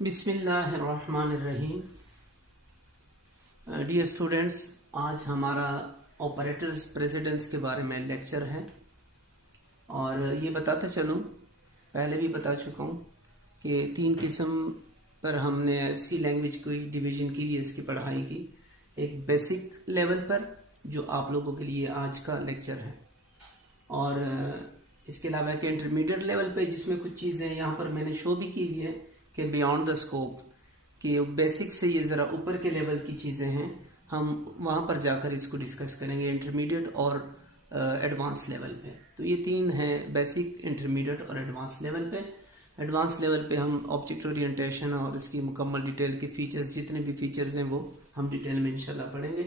बिस्मिल्लाहिर्रहमानिर्रहीम। Dear students, आज हमारा ऑपरेटर्स प्रेसिडेंस के बारे में लेक्चर है और ये बताता चलूँ, पहले भी बता चुका हूँ कि 3 किस्म पर हमने सी लैंग्वेज की डिवीज़न की है, इसकी पढ़ाई की। एक बेसिक लेवल पर जो आप लोगों के लिए आज का लेक्चर है, और इसके अलावा एक इंटरमीडिएट लेवल पे जिसमें कुछ चीज़ें यहाँ पर मैंने शो भी की हुई है कि बियॉन्ड द स्कोप, कि बेसिक से ये ज़रा ऊपर के लेवल की चीज़ें हैं, हम वहाँ पर जाकर इसको डिस्कस करेंगे इंटरमीडिएट और एडवांस लेवल पे। तो ये 3 हैं, बेसिक, इंटरमीडिएट और एडवांस लेवल पे। एडवांस लेवल पे हम ऑब्जेक्ट ओरिएंटेशन और इसकी मुकम्मल डिटेल के फीचर्स, जितने भी फीचर्स हैं वो हम डिटेल में इंशाल्लाह पढ़ेंगे।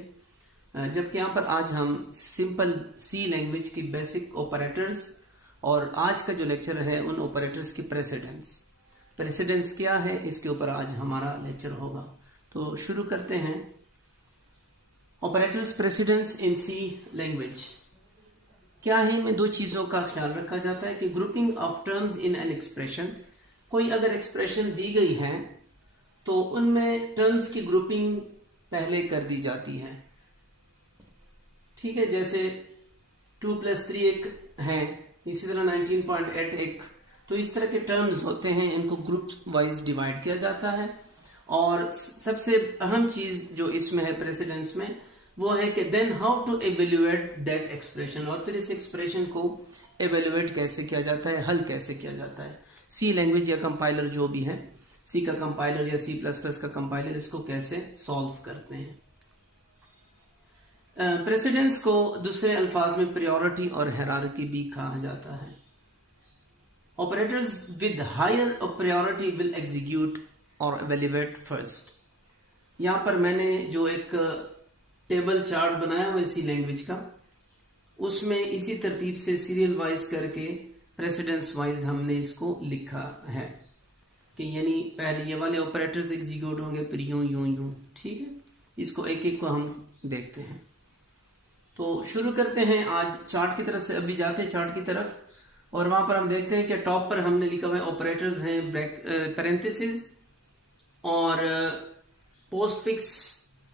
जबकि यहाँ पर आज हम सिंपल सी लैंग्वेज की बेसिक ऑपरेटर्स और आज का जो लेक्चर है उन ऑपरेटर्स की प्रेसिडेंस क्या है, इसके ऊपर आज हमारा लेक्चर होगा। तो शुरू करते हैं। ऑपरेटर्स प्रेसिडेंस इन सी लैंग्वेज क्या है? इनमें 2 चीज़ों का ख्याल रखा जाता है कि grouping of terms in an expression, कोई अगर एक्सप्रेशन दी गई है तो उनमें टर्म्स की ग्रुपिंग पहले कर दी जाती है। ठीक है, जैसे 2 + 3 एक है, इसी तरह 19.8 एक। तो इस तरह के टर्म्स होते हैं, इनको ग्रुप वाइज डिवाइड किया जाता है। और सबसे अहम चीज जो इसमें है प्रेसिडेंस में, वो है कि then how to evaluate that expression, और फिर इस एक्सप्रेशन को एवेल्युएट कैसे किया जाता है, हल कैसे किया जाता है। सी लैंग्वेज या कंपाइलर जो भी है, सी का कंपाइलर या C++ का कंपाइलर, इसको कैसे सॉल्व करते हैं। प्रेसिडेंस को दूसरे अल्फाज में प्रायोरिटी और हायरार्की भी कहा जाता है। Operators with higher priority will execute or evaluate first। यहाँ पर मैंने जो एक टेबल चार्ट बनाया हुआ इसी लैंग्वेज का, उसमें इसी तरतीब से सीरियल वाइज करके प्रेसिडेंस वाइज हमने इसको लिखा है कि यानी पहले ये वाले ऑपरेटर्स एग्जीक्यूट होंगे, फिर यूं यूं यूं। ठीक है, इसको एक एक को हम देखते हैं। तो शुरू करते हैं आज चार्ट की तरफ से। अभी जाते हैं चार्ट की तरफ और वहां पर हम देखते हैं कि टॉप पर हमने लिखा हुआ है ऑपरेटर्स हैं पैरेंथेसिस और पोस्ट फिक्स,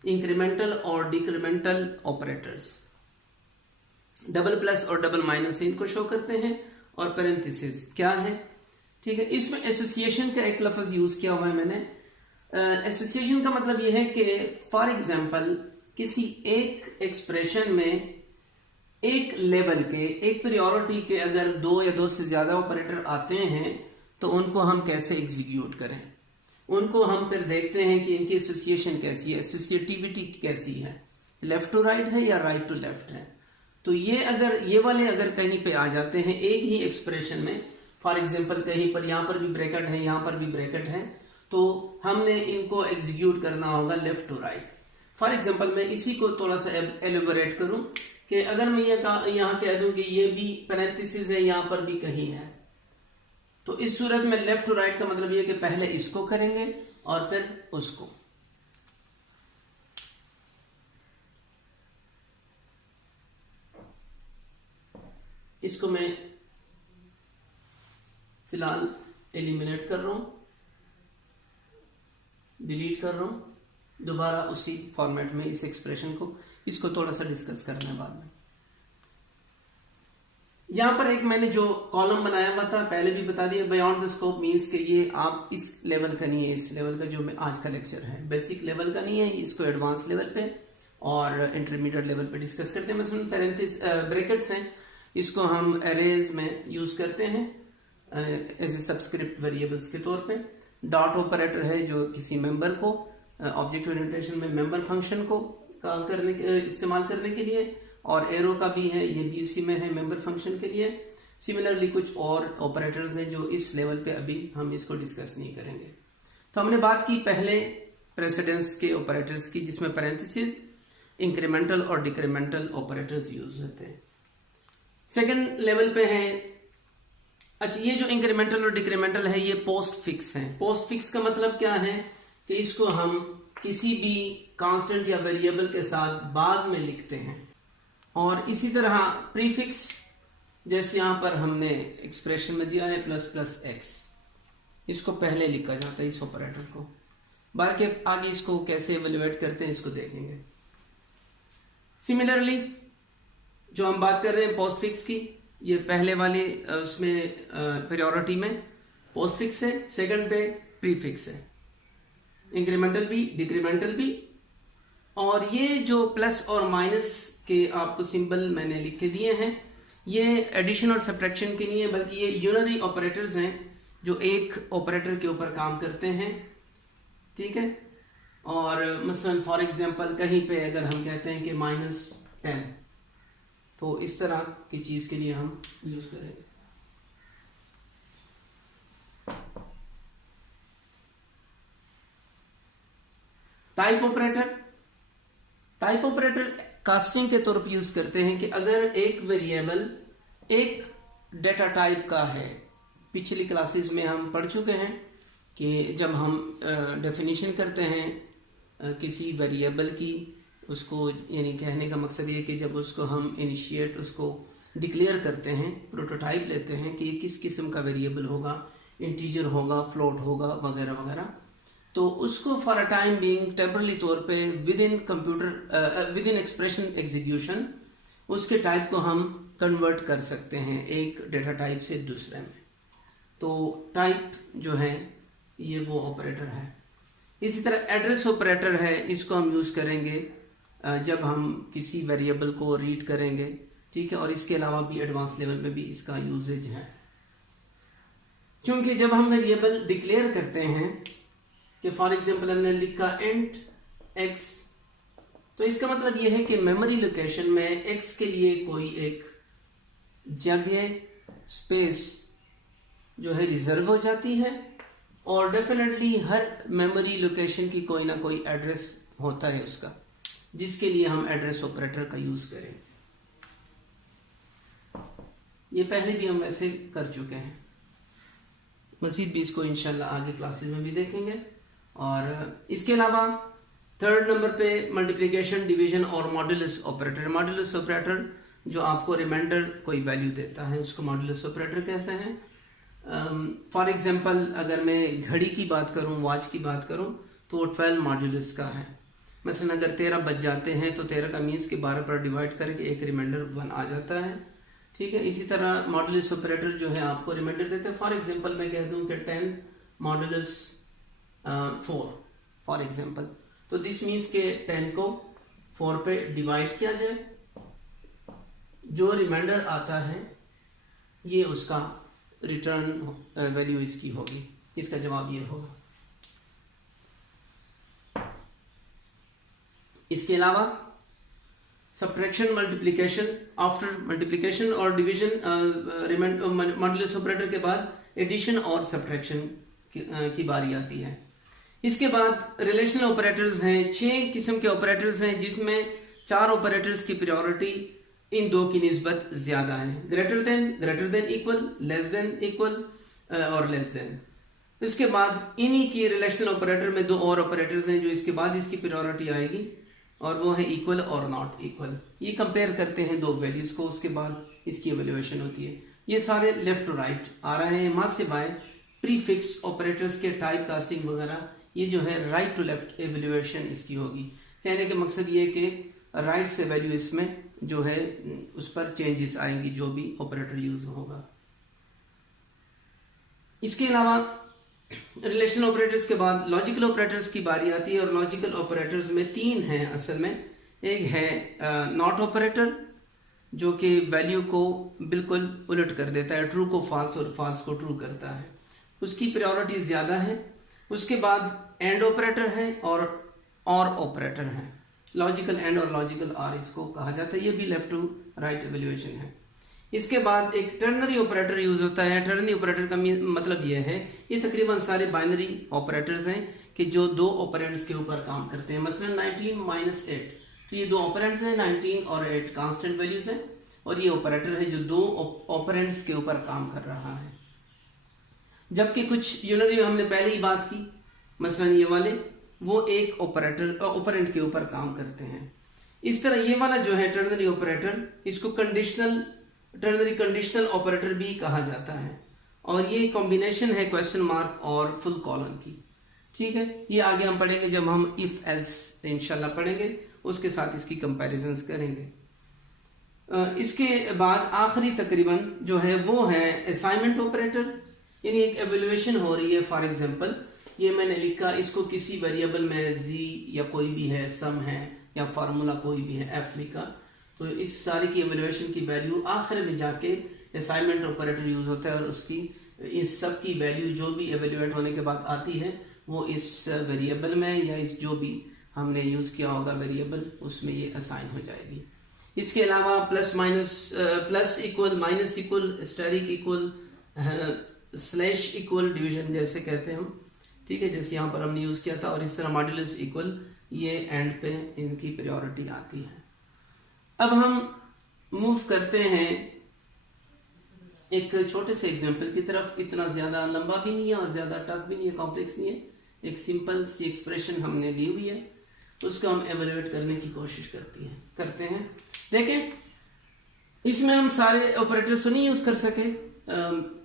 इंक्रीमेंटल और डिक्रीमेंटल ऑपरेटर्स, डबल प्लस और डबल माइनस इनको शो करते हैं। और पैरेंथेसिस क्या है? ठीक है, इसमें एसोसिएशन का एक लफ्ज यूज किया हुआ है मैंने। एसोसिएशन का मतलब यह है कि फॉर एग्जाम्पल किसी एक एक्सप्रेशन में एक लेवल के, एक प्रायोरिटी के अगर 2 या 2 से ज्यादा ऑपरेटर आते हैं तो उनको हम कैसे एग्जीक्यूट करें, उनको हम फिर देखते हैं कि इनकी एसोसिएशन कैसी है, एसोसिएटिविटी कैसी है, लेफ्ट टू राइट है या राइट टू लेफ्ट है। तो ये वाले अगर कहीं पे आ जाते हैं एक ही एक्सप्रेशन में, फॉर एग्जाम्पल कहीं पर यहाँ पर भी ब्रैकेट है, यहाँ पर भी ब्रैकेट है, तो हमने इनको एग्जीक्यूट करना होगा left to right. For example मैं इसी को थोड़ा सा एलिबोरेट करूं कि अगर मैं यहाँ कह दूं कि ये भी पैरेंथेसिस है, यहाँ पर भी कहीं है, तो इस सूरत में लेफ्ट टू राइट का मतलब ये कि पहले इसको करेंगे और फिर उसको। इसको मैं फिलहाल एलिमिनेट कर रहा हूं, डिलीट कर रहा हूं, दोबारा उसी फॉर्मेट में इस एक्सप्रेशन को, इसको थोड़ा सा डिस्कस करने बाद में। यहां पर एक मैंने जो कॉलम बनाया हुआ था पहले भी बता दिया, बियॉन्ड द स्कोप मींस कि ये आप इस लेवल का नहीं है, इस लेवल का जो आज का लेक्चर है बेसिक लेवल का नहीं है, इसको एडवांस लेवल पे और इंटरमीडिएट लेवल पे डिस्कस करते हैं। मसलन पैरेंथेसिस ब्रैकेट्स हैं, इसको हम एरेज में यूज करते हैं एज ए सबस्क्रिप्ट वेरिएबल्स के तौर पे। डॉट ऑपरेटर है जो किसी मेंबर को ऑब्जेक्ट ओरिएंटेशन में मेंबर फंक्शन को इस्तेमाल करने के लिए, और एरो का भी है, ये भी इसी में है मेंबर फंक्शन के लिए। सिमिलरली कुछ और ऑपरेटर्स हैं जो इस लेवल पे अभी हम इसको डिस्कस नहीं करेंगे। तो हमने बात की पहले प्रेसिडेंस के ऑपरेटर्स की, जिसमें पैरेंथेसिस, इंक्रीमेंटल और डिक्रीमेंटल ऑपरेटर्स यूज होते हैं। सेकेंड लेवल पे है, अच्छा ये जो इंक्रीमेंटल और डिक्रीमेंटल है ये पोस्ट फिक्स है। पोस्ट फिक्स का मतलब क्या है कि इसको हम किसी भी कांस्टेंट या वेरिएबल के साथ बाद में लिखते हैं। और इसी तरह प्रीफिक्स, जैसे यहां पर हमने एक्सप्रेशन में दिया है ++x, इसको पहले लिखा जाता है इस ऑपरेटर को। बार के आगे इसको कैसे इवेल्युएट करते हैं इसको देखेंगे। सिमिलरली जो हम बात कर रहे हैं पोस्ट फिक्स की, ये पहले वाले उसमें प्रायोरिटी में पोस्ट फिक्स है, सेकंड पे प्रीफिक्स है, इंक्रीमेंटल भी डिक्रीमेंटल भी। और ये जो प्लस और माइनस के आपको सिंबल मैंने लिख के दिए हैं, ये एडिशन और सब्ट्रैक्शन के नहीं है, बल्कि ये यूनरी ऑपरेटर्स हैं जो एक ऑपरेटर के ऊपर काम करते हैं, ठीक है। और मसलन फॉर एग्जांपल कहीं पे अगर हम कहते हैं कि -10, तो इस तरह की चीज के लिए हम यूज करेंगे। Type operator, type operator casting के तौर पर यूज करते हैं कि अगर एक वेरिएबल एक डेटा टाइप का है, पिछली क्लासेस में हम पढ़ चुके हैं कि जब हम डेफिनेशन करते हैं किसी वेरिएबल की, उसको यानी कहने का मकसद ये कि जब उसको हम इनिशिएट उसको डिक्लेयर करते हैं, प्रोटोटाइप लेते हैं कि ये किस किस्म का वेरिएबल होगा, इंटीजर होगा, फ्लोट होगा वगैरह वगैरह, तो उसको for a time being temporary तौर पे विद इन एक्सप्रेशन एग्जीक्यूशन उसके टाइप को हम कन्वर्ट कर सकते हैं एक डेटा टाइप से दूसरे में। तो टाइप जो है ये वो ऑपरेटर है। इसी तरह एड्रेस ऑपरेटर है, इसको हम यूज करेंगे जब हम किसी वेरिएबल को रीड करेंगे, ठीक है। और इसके अलावा भी एडवांस लेवल में भी इसका यूजेज है। क्योंकि जब हम वेरिएबल डिक्लेयर करते हैं कि फॉर एग्जांपल हमने लिखा इंट x, तो इसका मतलब यह है कि मेमोरी लोकेशन में x के लिए कोई एक जगह स्पेस जो है रिजर्व हो जाती है, और डेफिनेटली हर मेमोरी लोकेशन की कोई ना कोई एड्रेस होता है उसका, जिसके लिए हम एड्रेस ऑपरेटर का यूज करें। ये पहले भी हम वैसे कर चुके हैं, मजीद भी इसको इंशाल्लाह आगे क्लासेस में भी देखेंगे। और इसके अलावा थर्ड नंबर पे मल्टीप्लिकेशन, डिवीजन और मॉड्यूलस ऑपरेटर। मॉड्यूलस ऑपरेटर जो आपको रिमाइंडर कोई वैल्यू देता है उसको मॉड्यूलस ऑपरेटर कहते हैं। फॉर एग्जांपल अगर मैं घड़ी की बात करूं, वॉच की बात करूं, तो 12 मॉड्यूलस का है। मसलन अगर 13 बज जाते हैं तो 13 का मीन्स के 12 पर डिवाइड करके एक रिमाइंडर 1 आ जाता है, ठीक है। इसी तरह मॉड्यूलस ऑपरेटर जो है आपको रिमाइंडर देते हैं। फॉर एग्जांपल मैं कह दूं कि 10 मॉड्यूलस 4 फॉर एग्जांपल, तो दिस मीन्स के 10 को 4 पे डिवाइड किया जाए, जो रिमाइंडर आता है ये उसका रिटर्न वैल्यू इसकी होगी, इसका जवाब ये होगा। इसके अलावा सब्ट्रैक्शन, मल्टीप्लिकेशन, आफ्टर मल्टीप्लिकेशन और डिवीजन मॉड्यूलस ऑपरेटर के बाद एडिशन और सब्ट्रैक्शन की बारी आती है। इसके बाद रिलेशनल ऑपरेटर्स हैं। 6 किस्म के ऑपरेटर्स हैं जिसमें 4 ऑपरेटर्स की प्रायोरिटी इन 2 की निस्बत ज्यादा है, greater than, equal, less than equal और लेस देन। इसके बाद इन्हीं की रिलेशनल ऑपरेटर में 2 और ऑपरेटर्स हैं जो इसके बाद इसकी प्रायोरिटी आएगी, और वो है इक्वल और नॉट इक्वल। ये कंपेयर करते हैं 2 वैल्यूज को, उसके बाद इसकी एवेल्युएशन होती है। ये सारे लेफ्ट टू राइट आ रहे हैं, मास से बाय प्रीफिक्स ऑपरेटर्स के टाइप कास्टिंग वगैरह, ये जो है राइट टू लेफ्ट एवेल्युएशन इसकी होगी। कहने का मकसद ये है कि राइट से वैल्यू इसमें जो है उस पर चेंजेस आएंगी जो भी ऑपरेटर यूज होगा। इसके अलावा रिलेशनल ऑपरेटर्स के बाद लॉजिकल ऑपरेटर्स की बारी आती है, और लॉजिकल ऑपरेटर्स में 3 हैं असल में। एक है नॉट ऑपरेटर जो कि वैल्यू को बिल्कुल उलट कर देता है, ट्रू को फॉल्स और फॉल्स को ट्रू करता है, उसकी प्रायोरिटी ज्यादा है। उसके बाद एंड ऑपरेटर है और ऑपरेटर है, लॉजिकल एंड और लॉजिकल आर इसको कहा जाता है, ये भी लेफ्ट टू राइट एवेल्युएशन है। इसके बाद एक टर्नरी ऑपरेटर यूज होता है। टर्नरी ऑपरेटर का मतलब यह है, ये तकरीबन सारे बाइनरी ऑपरेटर्स हैं कि जो 2 ऑपरेंड्स के ऊपर काम करते हैं। मसलन 19 - 8, तो ये 2 ऑपरेंड्स हैं, 19 और 8 कांस्टेंट वैल्यूज हैं, और ये ऑपरेटर है जो 2 ऑपरेंड्स के ऊपर काम कर रहा है। जबकि कुछ यूनरी हमने पहले ही बात की, मसलन ये वाले वो एक ऑपरेंड के ऊपर काम करते हैं। इस तरह ये वाला जो है टर्नरी ऑपरेटर, इसको टर्नरी कंडीशनल ऑपरेटर भी कहा जाता है। और ये कॉम्बिनेशन है क्वेश्चन मार्क और फुल कॉलन की। ठीक है, ये आगे हम पढ़ेंगे जब हम इफ एल्स इंशाल्लाह पढ़ेंगे, उसके साथ इसकी कंपैरिजंस करेंगे। इसके बाद आखिरी तकरीबन जो है वो है असाइनमेंट ऑपरेटर, यानी एक एवेल्युएशन हो रही है। फॉर एग्जांपल ये मैंने लिखा, इसको किसी वेरिएबल में जी या कोई भी है, सम है या फार्मूला कोई भी है एफ लिखा, तो इस सारी की एवेल्युएशन की वैल्यू आखिर में जाके असाइनमेंट ऑपरेटर यूज होता है और उसकी इस सब की वैल्यू जो भी एवेल्युएट होने के बाद आती है वो इस वेरिएबल में या इस जो भी हमने यूज किया होगा वेरिएबल उसमें ये असाइन हो जाएगी। इसके अलावा plus minus, plus equal, minus equal, asterisk equal, slash equal, division जैसे कहते हैं हम, ठीक है, जैसे यहाँ पर हमने यूज किया था। और इस तरह मॉड्यूलस इक्वल, ये एंड पे इनकी प्रायोरिटी आती है। अब हम मूव करते हैं एक छोटे से एग्जांपल की तरफ। इतना ज्यादा लंबा भी नहीं है और ज्यादा टफ भी नहीं है, कॉम्प्लेक्स नहीं है। एक सिंपल सी एक्सप्रेशन हमने ली हुई है, उसको हम एवेल्युएट करने की कोशिश करते हैं। देखें, इसमें हम सारे ऑपरेटर्स तो नहीं यूज कर सके,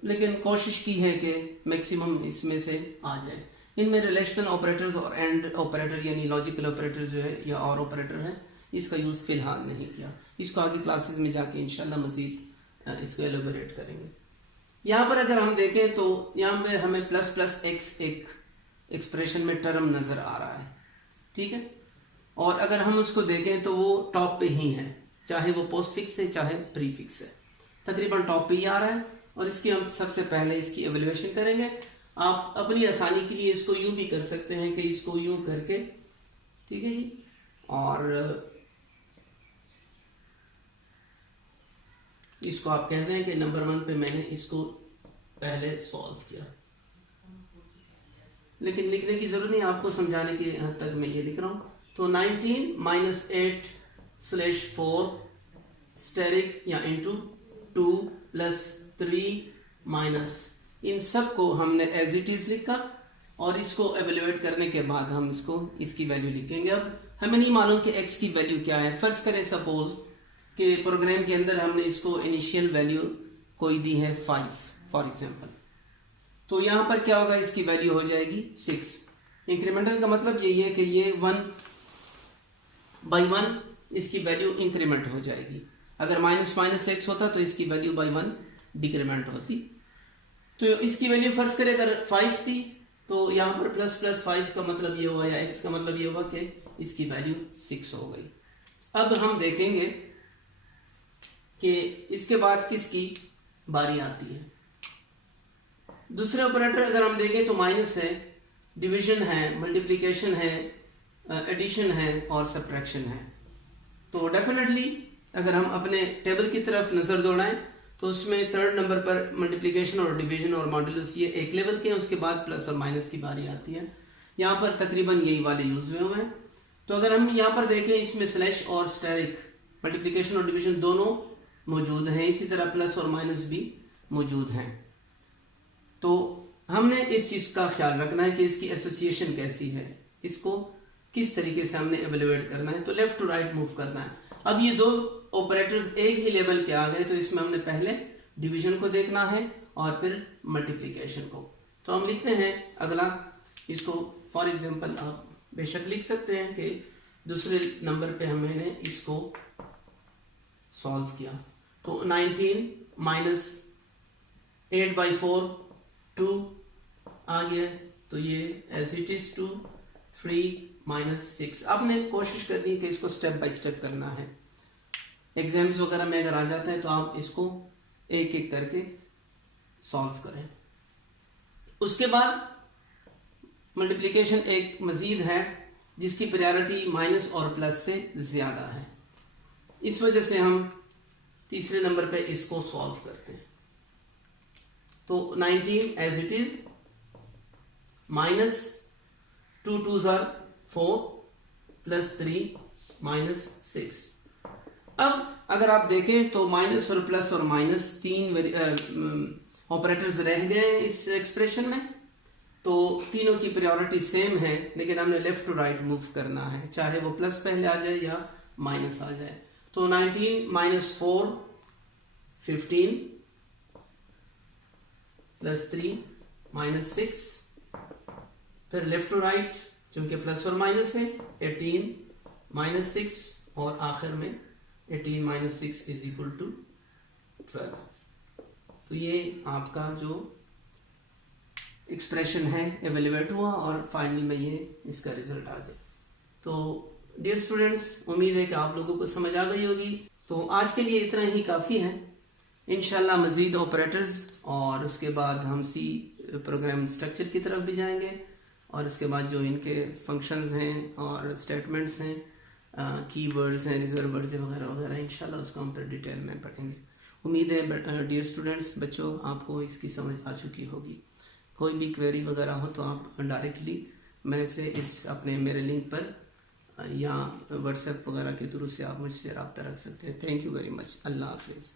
लेकिन कोशिश की है कि मैक्सिमम इसमें से आ जाए। इनमें रिलेशनल ऑपरेटर्स और एंड ऑपरेटर यानी लॉजिकल ऑपरेटर जो है या और ऑपरेटर है, इसका यूज फिलहाल नहीं किया। इसको आगे क्लासेस में जाके इंशाल्लाह मजीद इसको एलोबरेट करेंगे। यहाँ पर अगर हम देखें तो यहाँ पे हमें प्लस प्लस एक्स एक एक्सप्रेशन में टर्म नजर आ रहा है, ठीक है। और अगर हम उसको देखें तो वो टॉप पे ही है, चाहे वो पोस्ट फिक्स है चाहे प्री फिक्स है, तकरीबन टॉप पे ही आ रहा है। और इसकी हम सबसे पहले इसकी एवेल्युएशन करेंगे। आप अपनी आसानी के लिए इसको यूं भी कर सकते हैं कि इसको यूं करके, ठीक है जी, और इसको आप कहते हैं कि नंबर 1 पे मैंने इसको पहले सॉल्व किया, लेकिन लिखने की जरूरत नहीं, आपको समझाने की हद तक मैं ये लिख रहा हूं। तो 19 माइनस 8/4 स्टेरिक या इंटू 2 प्लस 3 माइनस, इन सब को हमने एज इट इज लिखा और इसको एवेल्युएट करने के बाद हम इसको इसकी वैल्यू लिखेंगे। अब हमें नहीं मालूम कि x की वैल्यू क्या है। फर्ज करें सपोज कि प्रोग्राम के अंदर हमने इसको इनिशियल वैल्यू कोई दी है 5 फॉर एग्जांपल, तो यहां पर क्या होगा, इसकी वैल्यू हो जाएगी 6। इंक्रीमेंटल का मतलब यही है कि ये 1 बाई 1 इसकी वैल्यू इंक्रीमेंट हो जाएगी। अगर माइनस माइनस एक्स होता तो इसकी वैल्यू बाई 1 डिक्रीमेंट होती। तो इसकी वैल्यू फर्ज करें अगर 5 थी तो यहाँ पर प्लस प्लस 5 का मतलब ये हुआ या x का मतलब ये हुआ कि इसकी वैल्यू 6 हो गई। अब हम देखेंगे कि इसके बाद किसकी बारी आती है। दूसरे ऑपरेटर अगर हम देखें तो माइनस है, डिवीजन है, मल्टीप्लिकेशन है, एडिशन है और सब्ट्रैक्शन है। तो डेफिनेटली अगर हम अपने टेबल की तरफ नजर दौड़ाएं तो उसमें थर्ड नंबर पर मल्टीप्लिकेशन और डिवीजन और मॉड्यूलस ये एक लेवल के हैं, उसके बाद प्लस और माइनस की बारी आती है। यहाँ पर तकरीबन यही वाले यूज हुए हैं। तो अगर हम यहाँ पर देखें इसमें स्लैश और स्टेरिक, मल्टीप्लिकेशन और डिवीजन दोनों मौजूद हैं, इसी तरह प्लस और माइनस भी मौजूद हैं। तो हमने इस चीज का ख्याल रखना है कि इसकी एसोसिएशन कैसी है, इसको किस तरीके से हमने एवेल्युएट करना है। तो लेफ्ट टू राइट मूव करना है। अब ये दो ऑपरेटर्स एक ही लेवल के आ गए, तो इसमें हमने पहले डिवीजन को देखना है और फिर मल्टीप्लिकेशन को। तो हम लिखते हैं अगला, इसको फॉर एग्जांपल आप बेशक लिख सकते हैं कि दूसरे नंबर पे हमने इसको सॉल्व किया। तो 19 माइनस 8/4 2 आ गया, तो ये एज इट इज 2 3 माइनस 6। आपने कोशिश करनी है कि इसको स्टेप बाय स्टेप करना है। एग्जाम्स वगैरह में अगर आ जाता है तो आप इसको एक एक करके सॉल्व करें। उसके बाद मल्टीप्लिकेशन एक मजीद है जिसकी प्रायोरिटी माइनस और प्लस से ज्यादा है, इस वजह से हम तीसरे नंबर पे इसको सॉल्व करते हैं। तो 19 as it is minus 2 2s are 4 plus 3 minus 6। अब अगर आप देखें तो माइनस और प्लस और माइनस तीन ऑपरेटर्स रह गए हैं इस एक्सप्रेशन में, तो तीनों की प्रायोरिटी सेम है, लेकिन हमने लेफ्ट टू राइट मूव करना है, चाहे वो प्लस पहले आ जाए या माइनस आ जाए। तो 19 माइनस 4 15, +3 -6, फिर लेफ्ट टू राइट चूंकि प्लस और माइनस है 18 -6 और आखिर में 18 - 6 = 12। तो ये आपका जो एक्सप्रेशन है एवेल्युएट हुआ और फाइनली में ये इसका रिजल्ट आ गया। तो डियर स्टूडेंट्स, उम्मीद है कि आप लोगों को समझ आ गई होगी। तो आज के लिए इतना ही काफ़ी है। इंशाल्लाह मज़ीद ऑपरेटर्स और उसके बाद हम सी प्रोग्राम स्ट्रक्चर की तरफ भी जाएंगे और इसके बाद जो इनके फंक्शंस हैं और स्टेटमेंट्स हैं, कीवर्ड्स हैं, रिजर्व वर्ड्स वगैरह वगैरह, इंशाल्लाह उसको हम फिर डिटेल में पढ़ेंगे। उम्मीद है डियर स्टूडेंट्स, बच्चों, आपको इसकी समझ आ चुकी होगी। कोई भी क्वेरी वगैरह हो तो आप डायरेक्टली मेरे से अपने मेरे लिंक पर या व्हाट्सएप वगैरह के थ्रू से आप मुझसे रब्ता रख सकते हैं। Thank you very much. अल्लाह हाफिज़।